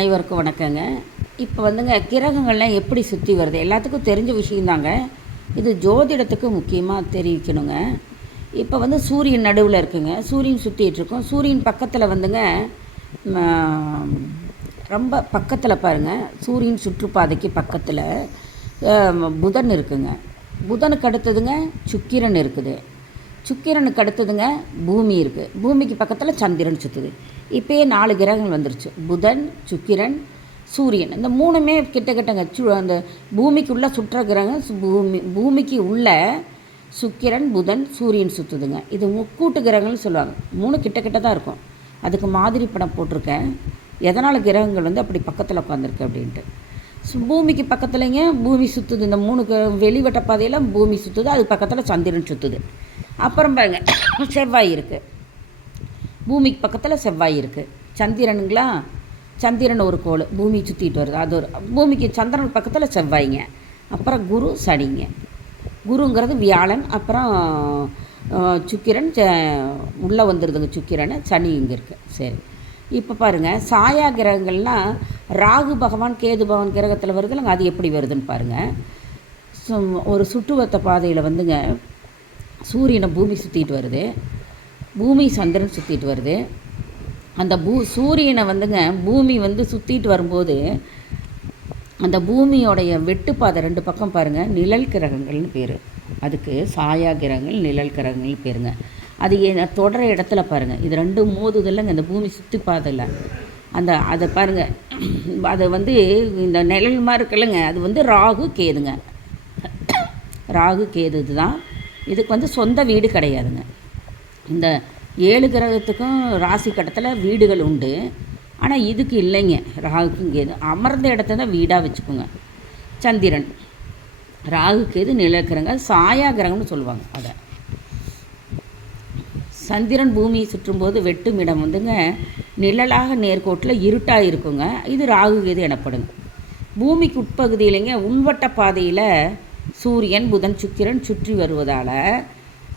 அனைவருக்கும் வணக்கங்க. இப்போ வந்துங்க கிரகங்கள்லாம் எப்படி சுற்றி வருது எல்லாத்துக்கும் தெரிஞ்ச விஷயந்தாங்க. இது ஜோதிடத்துக்கு முக்கியமாக தெரிவிக்கணுங்க. இப்போ வந்து சூரியன் நடுவில் இருக்குங்க. சூரியன் சுற்றிட்டுருக்கோம். சூரியன் பக்கத்தில் வந்துங்க ரொம்ப பக்கத்தில் பாருங்கள், சூரியன் சுற்றுப்பாதைக்கு பக்கத்தில் புதன் இருக்குங்க. புதனுக்கு அடுத்ததுங்க சுக்கிரன் இருக்குது. சுக்கிரனுக்கு அடுத்ததுங்க பூமி இருக்குது. பூமிக்கு பக்கத்தில் சந்திரன் சுற்றுது. இப்போயே 4 கிரகங்கள் வந்துருச்சு. புதன், சுக்கிரன், சூரியன். இந்த 3மே கிட்டக்கிட்டங்க அந்த பூமிக்கு சுற்ற கிரகம். பூமிக்கு உள்ள சுக்கிரன், புதன், சூரியன் சுற்றுதுங்க. இது முக்கூட்டு கிரகங்கள்னு சொல்லுவாங்க. 3 கிட்ட தான் இருக்கும். அதுக்கு மாதிரி படம் போட்டிருக்கேன். எதனால் கிரகங்கள் வந்து அப்படி பக்கத்தில் உட்காந்துருக்கு அப்படின்ட்டு. பூமிக்கு பக்கத்துலேங்க பூமி சுற்றுது. இந்த 3 வெளிவட்ட பாதையில் பூமி சுற்றுது. அது பக்கத்தில் சந்திரன் சுற்றுது. அப்புறம் பாருங்கள், செவ்வாய் இருக்குது. பூமிக்கு பக்கத்தில் செவ்வாய் இருக்குது. சந்திரனுங்களா, சந்திரன் ஒரு கோள் பூமி சுற்றிட்டு வருது. அது ஒரு பூமிக்கு சந்திரனுக்கு பக்கத்தில் செவ்வாய்ங்க. அப்புறம் குரு, சனிங்க. குருங்கிறது வியாழன். அப்புறம் சுக்கிரன் உள்ளே வந்துடுதுங்க. சுக்கிரன், சனி இங்கே இருக்குது. சரி, இப்போ பாருங்கள், சாயா கிரகங்கள்னால் ராகு பகவான், கேது பகவான் கிரகத்தில் வருது இல்லைங்க. அது எப்படி வருதுன்னு பாருங்கள். ஒரு சுற்றுவட்ட பாதையில் வந்துங்க சூரியனை பூமி சுற்றிட்டு வருது. பூமி சந்திரன் சுற்றிட்டு வருது. அந்த சூரியனை வந்துங்க பூமி வந்து சுற்றிட்டு வரும்போது அந்த பூமியோடைய வெட்டுப்பாதை 2 பக்கம் பாருங்கள், நிழல் கிரகங்கள்னு பேர். அதுக்கு சாயா கிரகங்கள், நிழல் கிரகங்கள்னு பேருங்க. அது தொடர இடத்துல பாருங்கள், இது 2 மோதுதல்லைங்க இந்த பூமி சுற்றி பாதையில். அதை பாருங்கள், அதை வந்து இந்த நிழல் மாதிரி இருக்குல்லங்க, அது வந்து ராகு கேதுங்க. ராகு கேது தான். இதுக்கு வந்து சொந்த வீடு கிடையாதுங்க. இந்த 7 கிரகத்துக்கும் ராசி கட்டத்தில் வீடுகள் உண்டு. ஆனால் இதுக்கு இல்லைங்க. ராகுக்கும் கேது அமர்ந்த இடத்த தான் வீடாக வச்சுக்கோங்க. சந்திரன், ராகு கேது நிழல் கிரகங்கள், அது சாயா கிரகம்னு சொல்லுவாங்க. அதை சந்திரன் பூமியை சுற்றும்போது வெட்டும் இடம் வந்துங்க நிழலாக நேர்கோட்டில் இருட்டாக இருக்குங்க. இது ராகு கேது எனப்படுங்க. பூமிக்கு உட்பகுதியிலைங்க உள்வட்ட பாதையில் சூரியன், புதன், சுக்கிரன் சுற்றி வருவதால்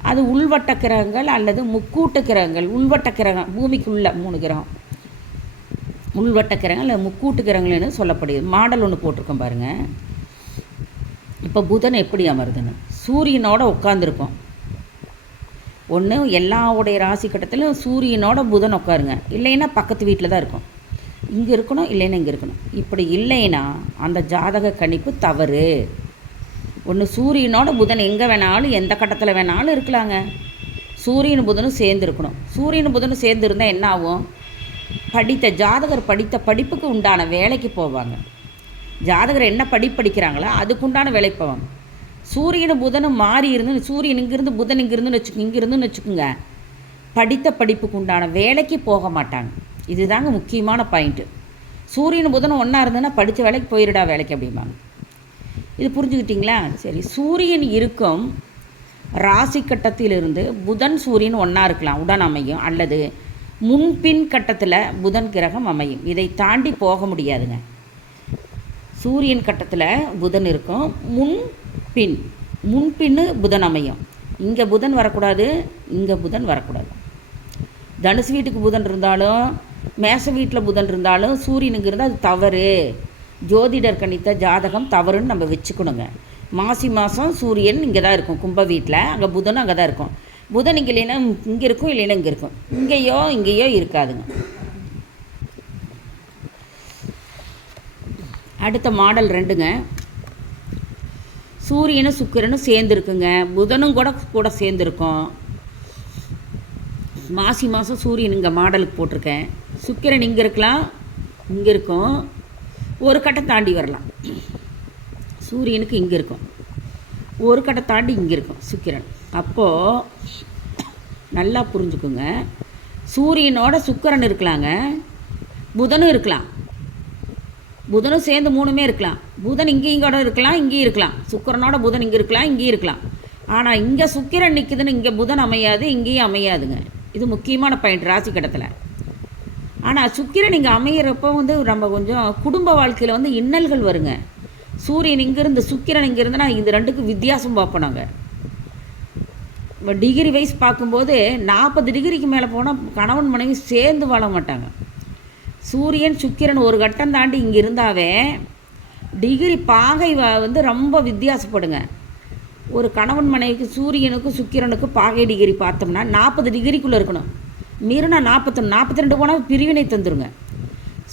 அது உள்வட்ட கிரகங்கள் அல்லது முக்கூட்டு கிரகங்கள். உள்வட்ட கிரகம் பூமிக்குள்ள 3 கிரகம் உள்வட்ட கிரகங்கள் அல்லது முக்கூட்டு கிரகங்கள்னு சொல்லப்படுது. மாடல் ஒன்று போட்டிருக்கோம் பாருங்கள். இப்போ புதன் எப்படி அமருதுன்னு, சூரியனோட உட்காந்துருக்கோம். ஒன்று எல்லாவுடைய ராசி கட்டத்திலும் சூரியனோட புதன் உட்காருங்க. இல்லைன்னா பக்கத்து வீட்டில் தான் இருக்கும். இங்கே இருக்கணும், இல்லைன்னா இங்கே இருக்கணும். இப்படி இல்லைன்னா அந்த ஜாதக கணிப்பு தவறு. ஒன்று சூரியனோட புதன் எங்கே வேணாலும் எந்த கட்டத்தில் வேணாலும் இருக்கலாங்க. சூரியன் புதனும் சேர்ந்து இருக்கணும். சூரியன் புதனும் சேர்ந்து இருந்தால் என்ன ஆகும்? ஜாதகர் படித்த படிப்புக்கு உண்டான வேலைக்கு போவாங்க. ஜாதகர் என்ன படிக்கிறாங்களோ அதுக்குண்டான வேலைக்கு போவாங்க. சூரியனும் புதனும் மாறி இருந்து, சூரியன் இங்கிருந்து புதன் இங்கிருந்துன்னு வச்சுக்கோங்க, படித்த படிப்புக்கு உண்டான வேலைக்கு போக மாட்டாங்க. இதுதாங்க முக்கியமான பாயிண்ட்டு. சூரியன் புதனும் ஒன்றா இருந்ததுன்னா படித்த வேலைக்கு போயிடுடா வேலைக்கு அப்படிம்பாங்க. இது புரிஞ்சுக்கிட்டிங்களா? சரி, சூரியன் இருக்கும் ராசி கட்டத்திலிருந்து புதன் சூரியன் ஒன்றா இருக்கலாம், உடன் அமையும். அல்லது முன்பின் கட்டத்தில் புதன் கிரகம் அமையும். இதை தாண்டி போக முடியாதுங்க. சூரியன் கட்டத்தில் புதன் இருக்கும், முன்பின்னு புதன் அமையும். இங்கே புதன் வரக்கூடாது, இங்கே புதன் வரக்கூடாது. தனுசு வீட்டுக்கு புதன் இருந்தாலும் மேச வீட்டில் புதன் இருந்தாலும் சூரியனுக்கு இருந்தால் அது தவறு. ஜோதிடர் கணித்த ஜாதகம் தவறுன்னு நம்ம வச்சுக்கணுங்க. மாசி மாதம் சூரியன் இங்கே தான் இருக்கும், கும்ப வீட்டில். அங்கே புதனும் அங்கே தான் இருக்கும். புதன் இங்கே இல்லைன்னா இங்கே இருக்கும், இல்லைன்னா இங்கே இருக்கும். இங்கேயோ இருக்காதுங்க. அடுத்த மாடல் 2ங்க. சூரியனும் சுக்கிரனும் சேர்ந்துருக்குங்க. புதனும் கூட சேர்ந்துருக்கும். மாசி மாதம் சூரியன் இங்கே மாடலுக்கு போட்டிருக்கேன். சுக்கிரன் இங்கே இருக்கலாம், இங்கே இருக்கும். ஒரு கட்டை தாண்டி வரலாம். சூரியனுக்கு இங்கே இருக்கும், ஒரு கட்டை தாண்டி இங்கே இருக்கும் சுக்கிரன். அப்போது நல்லா புரிஞ்சுக்குங்க, சூரியனோட சுக்கிரன் இருக்கலாங்க, புதனும் இருக்கலாம். புதனும் சேர்ந்து 3மே இருக்கலாம். புதன் இங்கேயும் கூட இருக்கலாம், இங்கேயும் இருக்கலாம். சுக்கிரனோட புதன் இங்கே இருக்கலாம், இங்கேயும் இருக்கலாம். ஆனால் இங்கே சுக்கிரன் நிற்குதுன்னு இங்கே புதன் அமையாது, இங்கேயும் அமையாதுங்க. இது முக்கியமான பாயிண்ட் ராசி கட்டத்தில். ஆனால் சுக்கிரன் இங்கே அமைகிறப்போ வந்து நம்ம கொஞ்சம் குடும்ப வாழ்க்கையில் வந்து இன்னல்கள் வருங்க. சூரியன் இங்கேருந்து சுக்கிரன் இங்கேருந்துனா இது 2க்கும் வித்தியாசம் பார்ப்போம் நாங்கள். இப்போ டிகிரி வைஸ் பார்க்கும்போது 40 டிகிரிக்கு மேலே போனால் கணவன் மனைவி சேர்ந்து வாழ மாட்டாங்க. சூரியன் சுக்கிரன் ஒரு கட்டம் தாண்டி இங்கே இருந்தாவே டிகிரி பாகை வந்து ரொம்ப வித்தியாசப்படுங்க. ஒரு கணவன் மனைவிக்கு சூரியனுக்கும் சுக்கிரனுக்கும் பாகை டிகிரி பார்த்தோம்னா 40 டிகிரிக்குள்ளே இருக்கணும். மீறினா 42 போனால் பிரிவினை தந்துருங்க.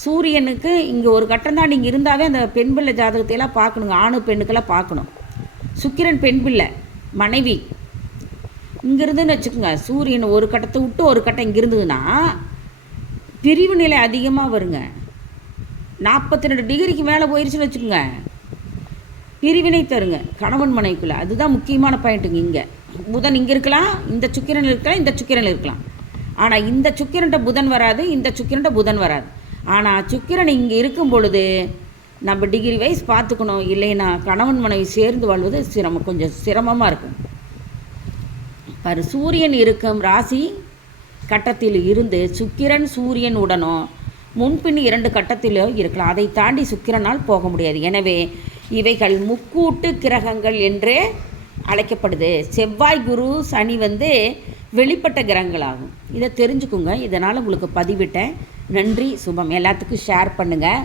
சூரியனுக்கு இங்கே ஒரு கட்டம் தாண்டி இங்கே இருந்தாவே அந்த பெண் பிள்ளை ஜாதகத்தையெல்லாம் பார்க்கணுங்க. ஆணு பெண்ணுக்கெல்லாம் பார்க்கணும். சுக்கிரன் பெண் பிள்ளை மனைவி இங்கே இருந்துன்னு வச்சுக்கோங்க. சூரியன் ஒரு கட்டத்தை விட்டு ஒரு கட்டம் இங்கே இருந்ததுன்னா பிரிவு நிலை அதிகமாக வருங்க. 42 டிகிரிக்கு மேலே போயிடுச்சுன்னு வச்சுக்கோங்க, பிரிவினை தருங்க கணவன் மனைவிக்குள்ளே. அதுதான் முக்கியமான பாயிண்ட்டுங்க. இங்கே புதன் இங்கே இருக்கலாம், இந்த சுக்கிரன் இருக்கலாம், இந்த சுக்கிரன் இருக்கலாம். ஆனால் இந்த சுக்கிரன்ட்ட புதன் வராது, இந்த சுக்கிரன்ட்ட புதன் வராது. ஆனால் சுக்கிரன் இங்கே இருக்கும் பொழுது நம்ம டிகிரி வைஸ் பார்த்துக்கணும். இல்லைன்னா கணவன் மனைவி சேர்ந்து வாழ்வது கொஞ்சம் சிரமமாக இருக்கும். பாரு, சூரியன் இருக்கும் ராசி கட்டத்தில் இருந்து சுக்கிரன் சூரியன் உடனும் முன்பின் 2 கட்டத்திலோ இருக்கலாம். அதை தாண்டி சுக்கிரனால் போக முடியாது. எனவே இவைகள் முக்கூட்டு கிரகங்கள் என்றே அழைக்கப்படுது. செவ்வாய் குரு சனி வந்து வெளிப்பட்ட கிரகங்களாகும். இதை தெரிஞ்சுக்குங்க. இதனால் உங்களுக்கு பதிவிட்டேன். நன்றி, சுபம். எல்லாத்துக்கும் ஷேர் பண்ணுங்கள்.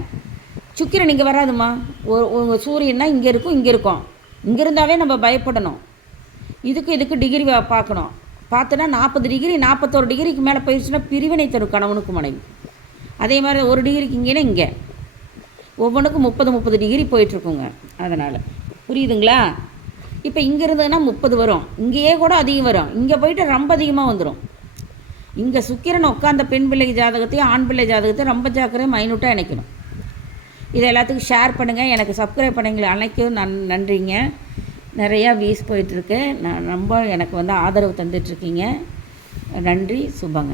சுக்கிரன் இங்கே வராதுமா. உங்கள் சூரியன்னா இங்கே இருக்கும், இங்கே இருக்கும். இங்கே இருந்தாவே நம்ம பயப்படணும். இதுக்கு டிகிரி பார்க்கணும். பார்த்தோன்னா 40 டிகிரி 41 டிகிரிக்கு மேலே போயிடுச்சுன்னா பிரிவினை தரும் கணவனுக்கு மனைவி. அதே மாதிரி 1 டிகிரிக்கு இங்கேனா இங்கே ஒவ்வொன்றுக்கும் 30 டிகிரி போயிட்டுருக்குங்க. அதனால் புரியுதுங்களா? இப்போ இங்கே இருந்ததுன்னா 30 வரும், இங்கேயே கூட அதிகம் வரும். இங்கே போயிட்டு ரொம்ப அதிகமாக வந்துடும். இங்கே சுக்கிரன் உட்காந்த பெண் பிள்ளை ஜாதகத்தையும் ஆண் பிள்ளை ஜாதகத்தையும் ரொம்ப ஜாக்கிரதை மைனூட்டாக இணைக்கணும். இதை எல்லாத்துக்கும் ஷேர் பண்ணுங்கள். எனக்கு சப்ஸ்கிரைப் பண்ணிங்களை அனைக்கும் நன்றிங்க. நிறையா வியூஸ் போயிட்டுருக்கு. நான் ரொம்ப எனக்கு வந்து ஆதரவு தந்துட்டுருக்கீங்க. நன்றி, சுபங்க.